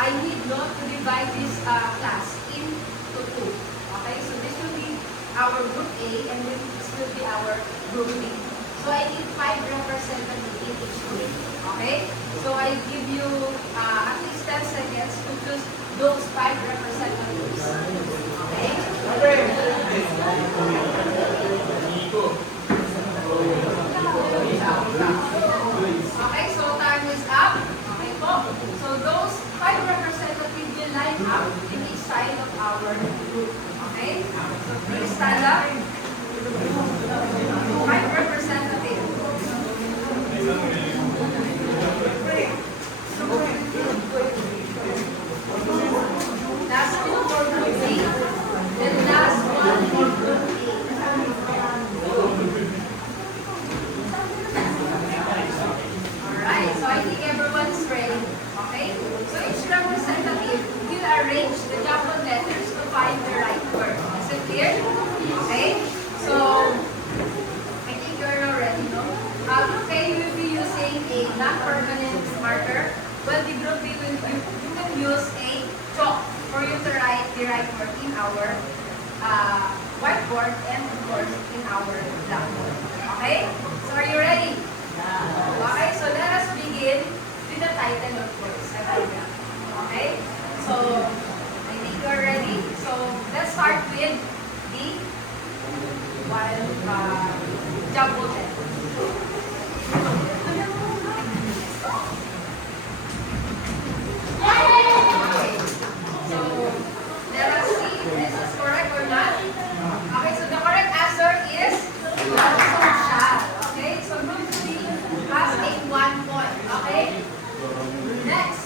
I need not to divide this class into two. Okay, so this will be our group A and then this will be our group B. So I need 5 representatives in each group. Okay, so I give you at least 10 seconds to choose those 5 representatives. Okay? Okay, so time is up. Okay po. So those 5 representatives will line up in each side of our group. Okay? So please stand up. 5 representatives. Last one for group B. Then last one for group A. Alright, so I think everyone's ready. Okay? So each representative will arrange the jumbled letters to find the right word. Is it clear? Okay? So, I think you're all ready, no? Group A will be using a non-permanent marker. Well, the group B will you can use a chalk for you to write the right word in our whiteboard and of course in our blackboard. Okay? So are you ready? Okay, so let us begin with the title of course. Okay? So I think you're ready. So let's start with the jumbled letters. So, let us see if this is correct or not. Okay, so the correct answer is also shall. Okay, so group B has a 1 point. Okay? Next.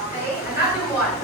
Okay, another one.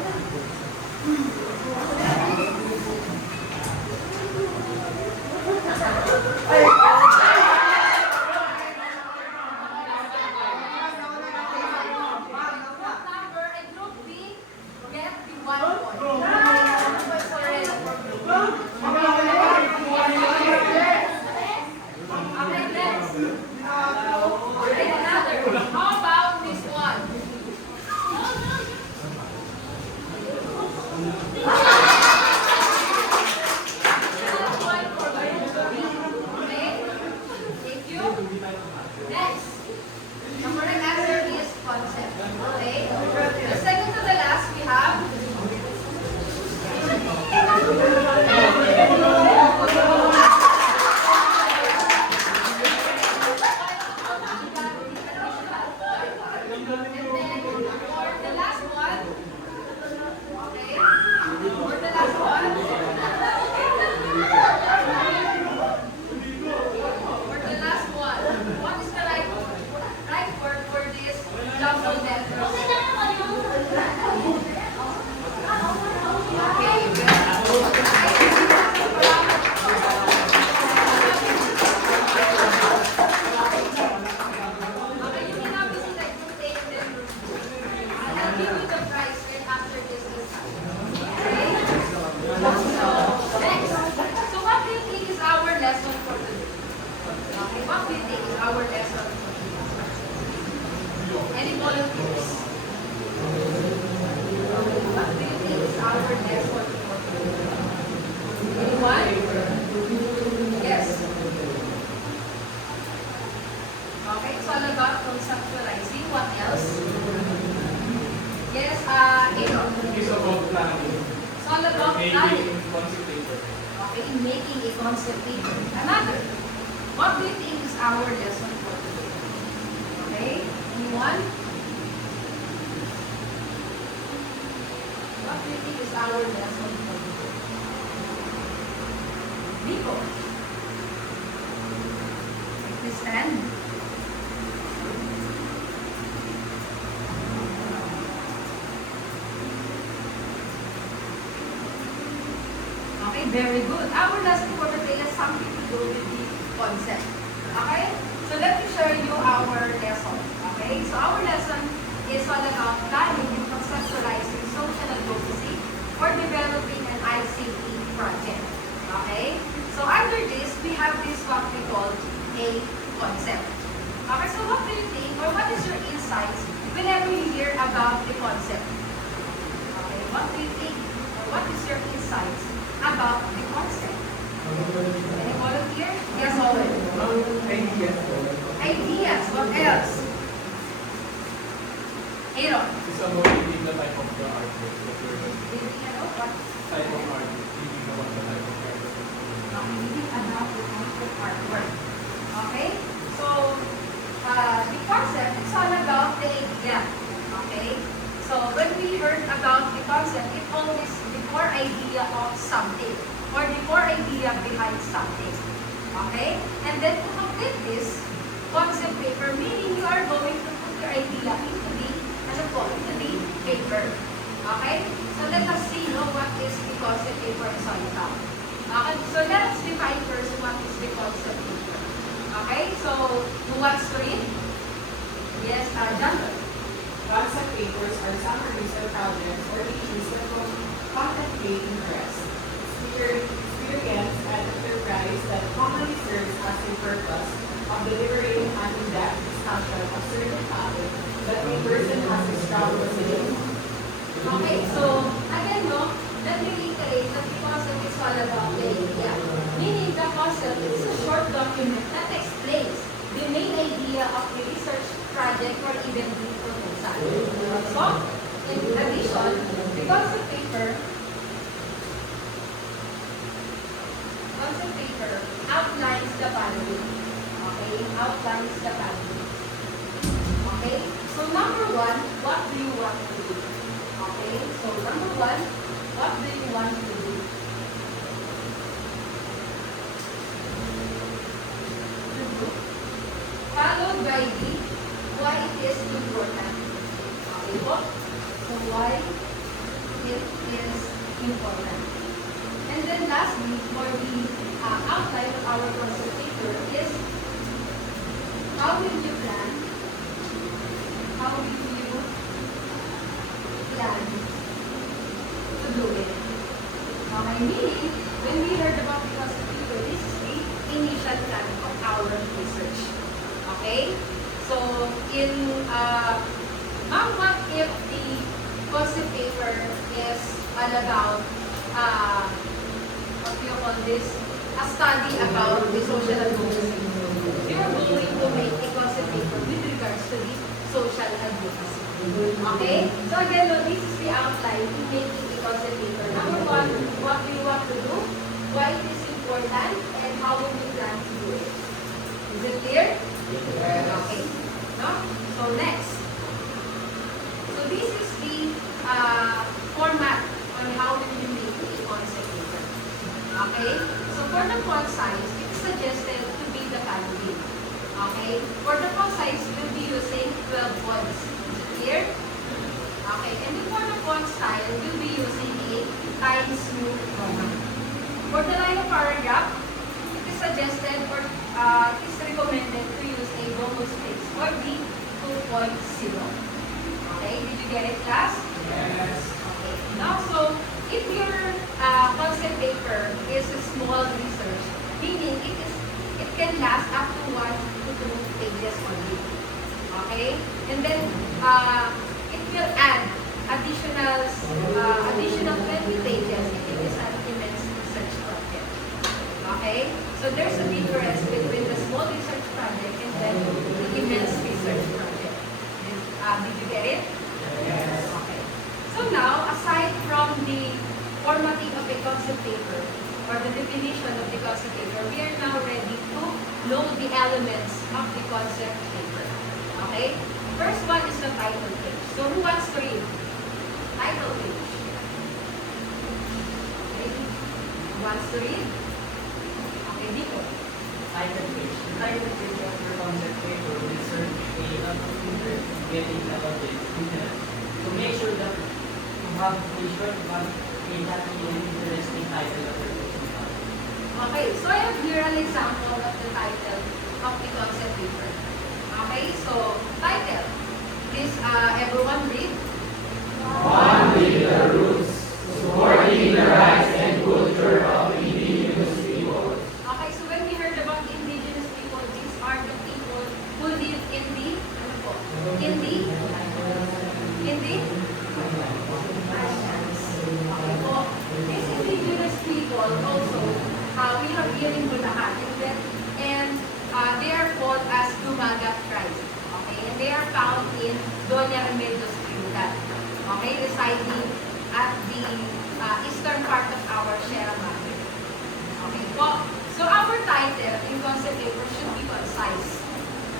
Making a concept paper. Another. What do you think is our lesson for today? Okay? Anyone? What do you think is our lesson for today? Nico. Please stand. Okay, very good. Our lesson for today has something to do with the concept. Okay? So let me show you our lesson. Okay? So our lesson is all about planning and conceptualizing social advocacy for developing an ICT project. Okay? So under this, we have this what we call a concept. Okay, so what do you think or what is your insights whenever you hear about the concept? Okay, what do you think, or what is your insights about the concept? Any volunteer? Yes, Owen. Ideas. What else? Aaron. It's about reading the type of the artwork that you're doing. Reading ano? What? Type of artwork. Reading about the type of artwork. Reading about the concept artwork. Okay? So, the concept is all about the idea. Okay? So, when we heard about the concept, it always the core idea of something or the core idea behind something. Okay? And then to complete this concept paper, meaning you are going to put your idea into the paper. Okay? So, let us see what is the concept paper is all about. Okay? So, let's define first what is the concept paper. Okay? So, who wants to read? Yes, John. Concept papers are summaries of projects or issues that contemplate interest, experience, and enterprise that commonly serves as a purpose of delivering an in-depth discussion of certain topics that a person has a strong position on. Okay, so again, let me reiterate that the concept is all about the idea. Meaning the concept is a short document that explains the main idea of the research project or even the proposal. So, in addition, the concept paper outlines the following. Okay, outlines the following. Okay, so number one, what do you want to do? Okay, so number one, what do you want to do? Followed by the why it is important. Okay po? So why it is important. And then lastly, for the outline of our concept paper is how will you plan? How will you plan to do it? Okay, meaning, when we heard about the concept paper, this is the initial plan of our research. Okay? So, in what if the concept paper is all about what do you call this? A study about the social advocacy. You're going to make a concept paper with regards to the social advocacy. Okay? So again, this is the outline in making a concept paper. Number one, what do you want to do? Why it is important? And how will you plan to do it? Is it clear? Yes. Okay. No? So next. So this is the format on how we will make a concept paper. Okay? So for the font size, it is suggested to be the following. Okay? For the font size, we'll be using 12 fonts. Is it clear? Okay. And then for the font style, we'll be using a Times New Roman. For the line of paragraph, it is suggested or it is recommended to use a double space or the 2.0. Okay? Did you get it, class? Yes. Okay. Now, so if your concept paper is a small research, meaning it can last up to 1 to 2 pages only. Okay? And then it will add additional 20 pages if it is an immense research project. Okay? So there's a difference between the small research project and then the immense research project. Did you get it? Yes. Okay. So now, aside from the formatting of a concept paper or the definition of the concept paper, we are now ready to load the elements of the concept paper. Okay? First one is the title page. So who wants to read? Title page. Okay. Who wants to read? Okay, Nico. Title page. The title page of your concept paper will serve a lot of interest in getting about the internet. So make sure that you have a short but a happy and interesting title of your paper. Okay, so I have here an example of the title of the concept paper. Okay, so title. Please everyone read. One with the roots, supporting the rights and culture of indigenous people. Okay, so when we heard about indigenous people, these are the people who live in the residing at the eastern part of our Sierra Madre. Okay po? So our title in concept paper should be concise,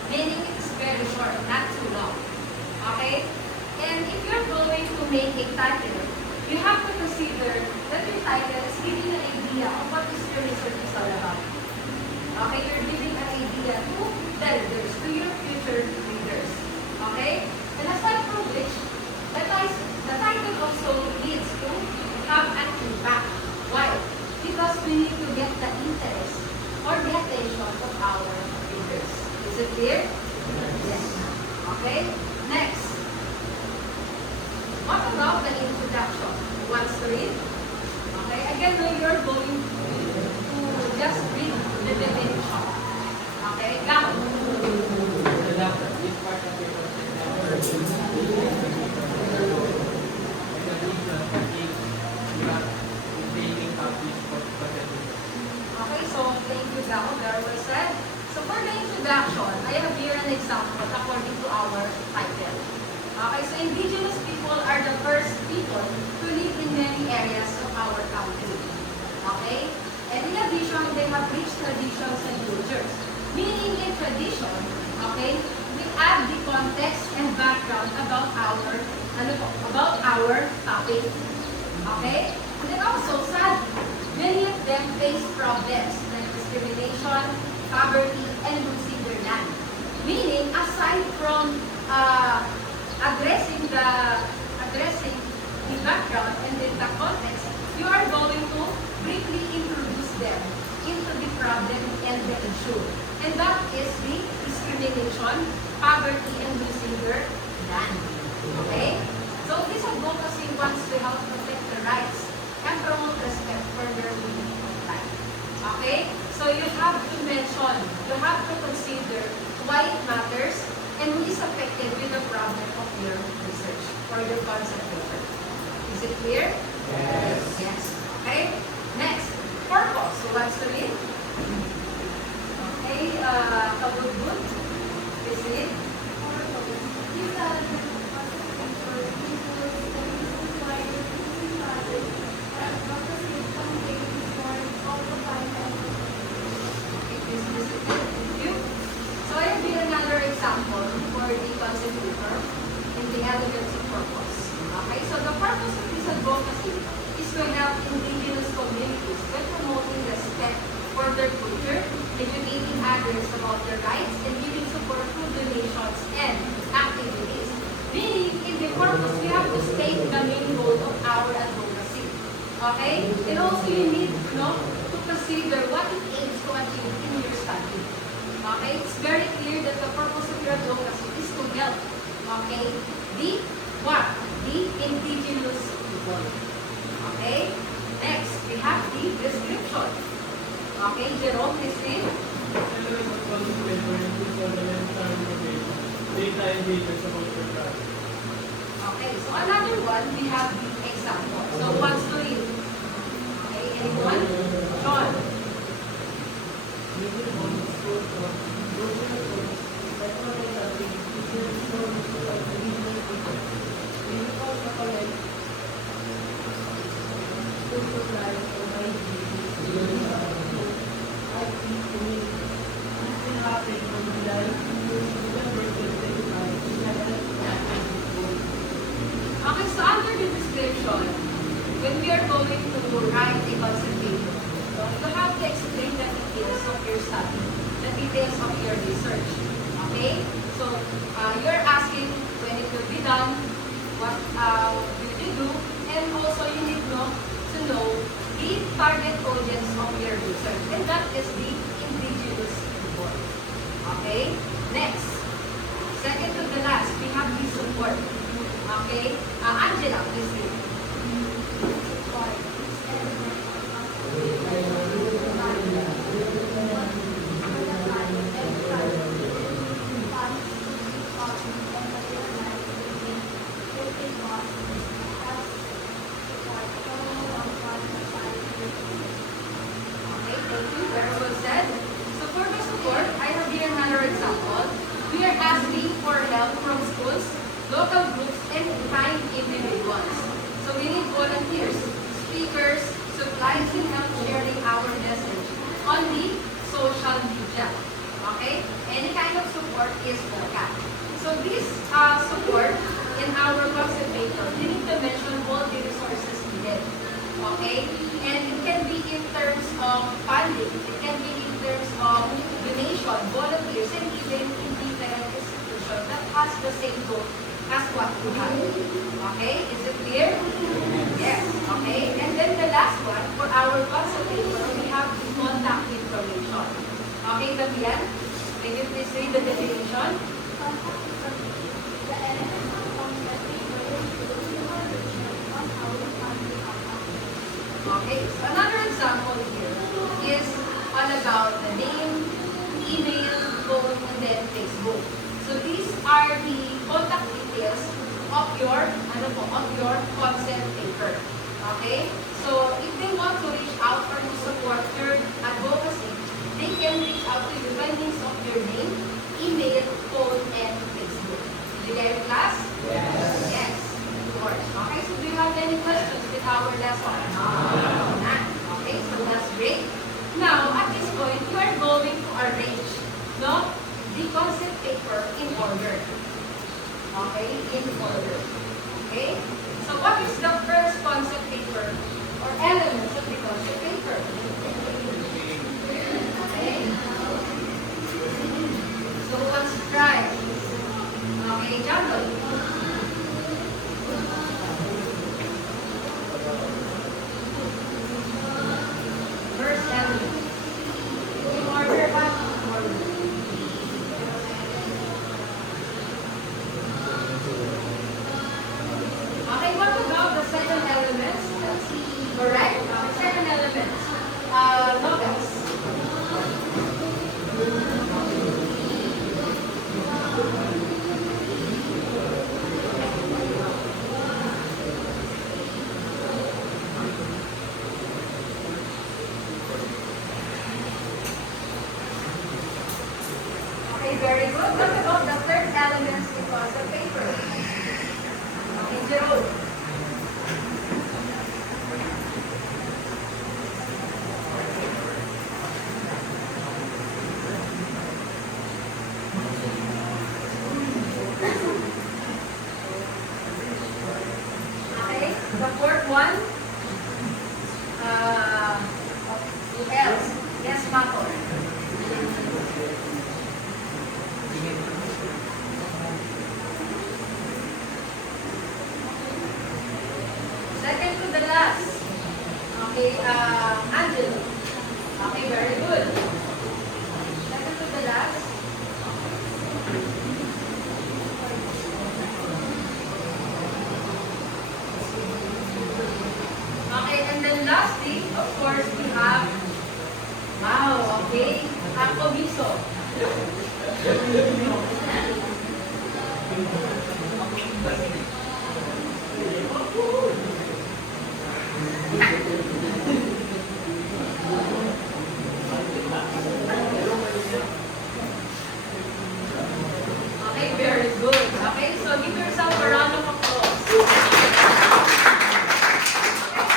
meaning it's very short, not too long. Okay? And if you're going to make a title, you have to consider that your title is giving an idea of what this your research is all about. Okay? You're giving an idea to the readers, to your future readers. Okay? And aside from which, the title also needs to have an impact. Why? Because we need to get the interest or the attention of our readers. Is it clear? Yes. Okay? Next. What about the introduction? Who wants to read? Okay, again, no, you're going to just read the definition. Okay, go. So doctor, this part of your Okay, so thank you, Gao. Very well said. So for the introduction, I have here an example according to our title. Okay, so indigenous people are the first people to live in many areas of our country. Okay? And in addition, they have rich traditions and cultures. Meaning in tradition, okay, we add the context and background about our topic. Okay? And then also, sadly, many of them face problems like discrimination, poverty, and losing their land. Meaning, aside from addressing the background and then the context, you are going to briefly introduce them into the problem and the issue. And that is the discrimination, poverty, and losing their land. Okay? So this advocacy wants to help protect the rights and promote respect for their living of life. Okay? So you have to mention, you have to consider why it matters and who is affected with the problem of your research or your concept paper. Is it clear? Yes. Yes. Okay. Next, purpose. Who wants to read? Okay, Kabudbud. Is it? Thank you. So I have here another example for the concept paper in the elegance of purpose. Okay, so the purpose of this advocacy is to help indigenous communities by promoting respect for their culture, educating others about their rights, and giving support through donations and activities. Meaning, in the purpose, we have to state the main goal of our advocacy. Okay? And also you need to consider what it aims to achieve in your study. Okay? It's very clear that the purpose of your advocacy is to help. Okay? The what? The indigenous people. Okay? Next, we have the description. Okay, Jerome, listen. Okay, so another one, we have the example. So who wants to read? Okay, anyone? John. Okay, so under the description, when we are going to write a concept paper, you have to explain the details of your study, the details of your research. Okay? So, you're asking when it will be done, what will you do, and also you need to know the target audience of your research, and that is the indigenous people. Okay? Next, second to the last, we have the support. Okay? Angela, please read. Okay, thank you. Very well said. So for the support, I have here another example. We are asking for help from schools, local groups, and kind individuals. So we need volunteers, speakers, supplies, and help sharing our message on the social media. Okay? Any kind of support is welcome. So this support in our concept paper, we need to mention all the resources needed. Okay? And it can be in terms of funding, it can be in terms of donation, volunteers, and even in different institutions that has the same goal as what you have. Okay? Is it clear? Yes. Okay? And then the last one, for our concept paper, we have the contact information. Okay, Babian? Can you please read the definition? Okay, so another example here is all about the name, email, phone, and then Facebook. So these are the contact details of your concept paper. Okay? So if they want to reach out or to support your advocacy, they can reach out to you by means of your name, email, phone, and Facebook. Did you get it, class? Yes. Yes, of course. Okay, so do you have any questions with our lesson? No. Okay, so that's great. Now, at this point, you are going to arrange the concept paper in order. Okay, in order. Okay? So what is the first concept paper or elements of the concept paper? Okay? So what's try? Okay, Jungle. First element. In order, what? Order. Okay, what about the second element? Correct? Second element. Logos. Okay, very good. What about the third element because of paper? Okay, Jerome. Okay, the fourth one. Who else? Yes, Mako. Second to the last. Okay, Angelo. Okay, very good. Second to the last. Okay, and then lastly, of course, we have, wow, okay, Akobiso. Okay, very good. Okay, so give yourself a round of applause. Okay,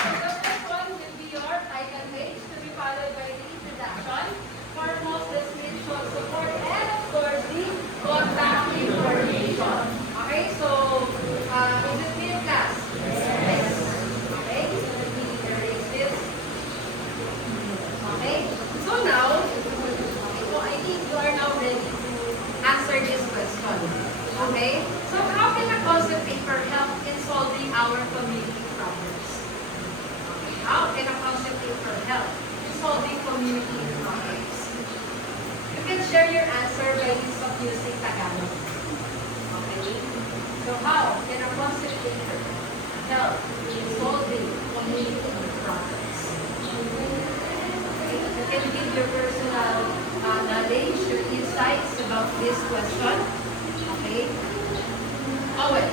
so the first one will be your title page to be followed by the introduction, foremost description, support, and of course the contact information. Okay, so is it clear, class? Yes. Okay, so let me erase this. Okay, so now, okay, so I think you are now ready to answer this question. Okay, so how can a concept paper help in solving our community problems? Okay, how can a concept paper help in solving community problems? You can share your answer by use of using Tagalog. Okay, so how can a concept paper help in solving community problems? Okay, you can give your personal knowledge, your insights about this question. Okay. Owen.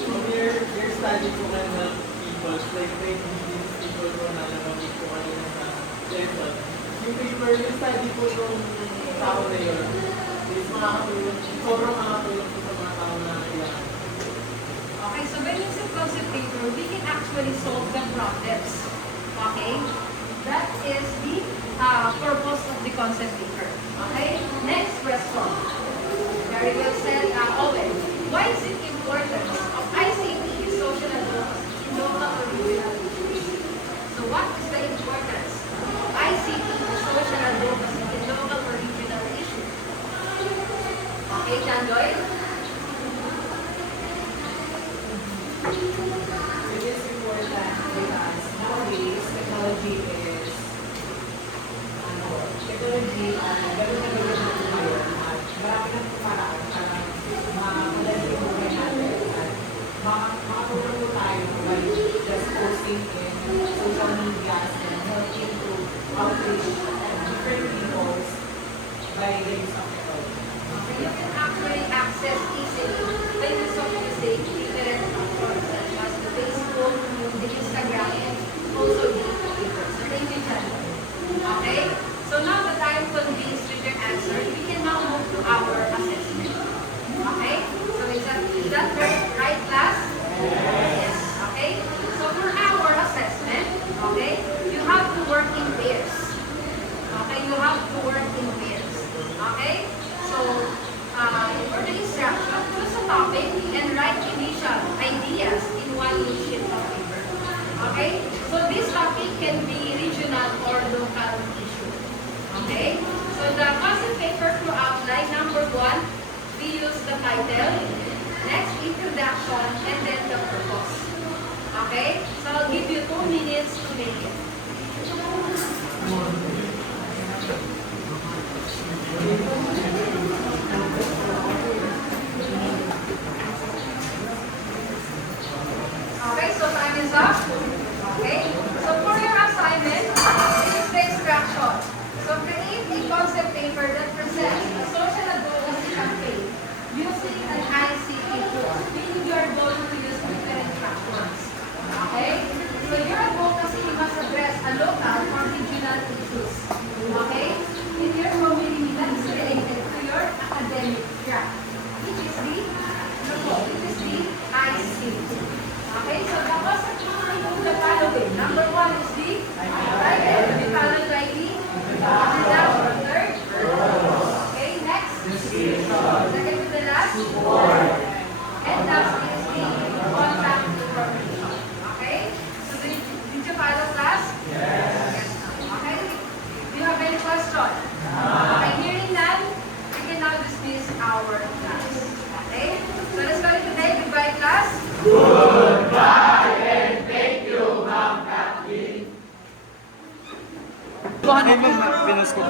So your study po kayo ng people, like people po na nabanggit ko kanina sa lesson. Yung paper, yung study po ng tao na yun, is makakatulong, sobrang makakatulong po sa mga tao na kailangan. Okay, so when you say actually solve the problems. Okay? That is the purpose of the concept paper. Okay? Next question. Very well said, Owen. Why is it important of ICT, social advocacy, in local or regional issues? So what is the importance of ICT, social advocacy, in local or regional issues? Okay, John Lloyd? It is important because nowadays technology is gano'n na gano'n na ngayon at marami ng paraan para makakadali yung buhay natin at makatulong po tayo by just posting in social media and helping to outreach different peoples by the use of technology. Okay, you can actually access easily by use of using different platforms such as the Facebook, the Instagram, and also the Twitter. So thank you, John. Okay? So now that I am convinced with your answer, we can now move to our assessment. Okay? So is that right, class? Yes. Okay? So for our assessment, okay, you have to work in pairs. Okay? You have to work in pairs. Okay? So, for the instruction, choose a topic and write initial ideas in one sheet of paper. Okay? So this topic can be regional or local issue. Okay? So the concept paper to outline, number 1, we use the title, next introduction, and then the purpose. Okay? So I'll give you 2 minutes to make it. Okay, so time is up. Okay, so for your assignment, this is the instruction. So create a concept paper that presents a social advocacy campaign using an ICT tool, meaning you are going to use different platforms. Okay, so your advocacy must address a local or regional issues. Okay, in your community that is related to your academic track, which is the ICT. Okay, so the concept will include the following. Number 1 is the title, to be followed by the introduction. Third, okay, next, second to the last, and last is the contact information. Okay, so did you follow class? Yes. Okay, do you have any question? Okay, hearing none, we can now dismiss our class. Okay, so let's call it today. Goodbye, class. Ay, ma'am, pinas ko.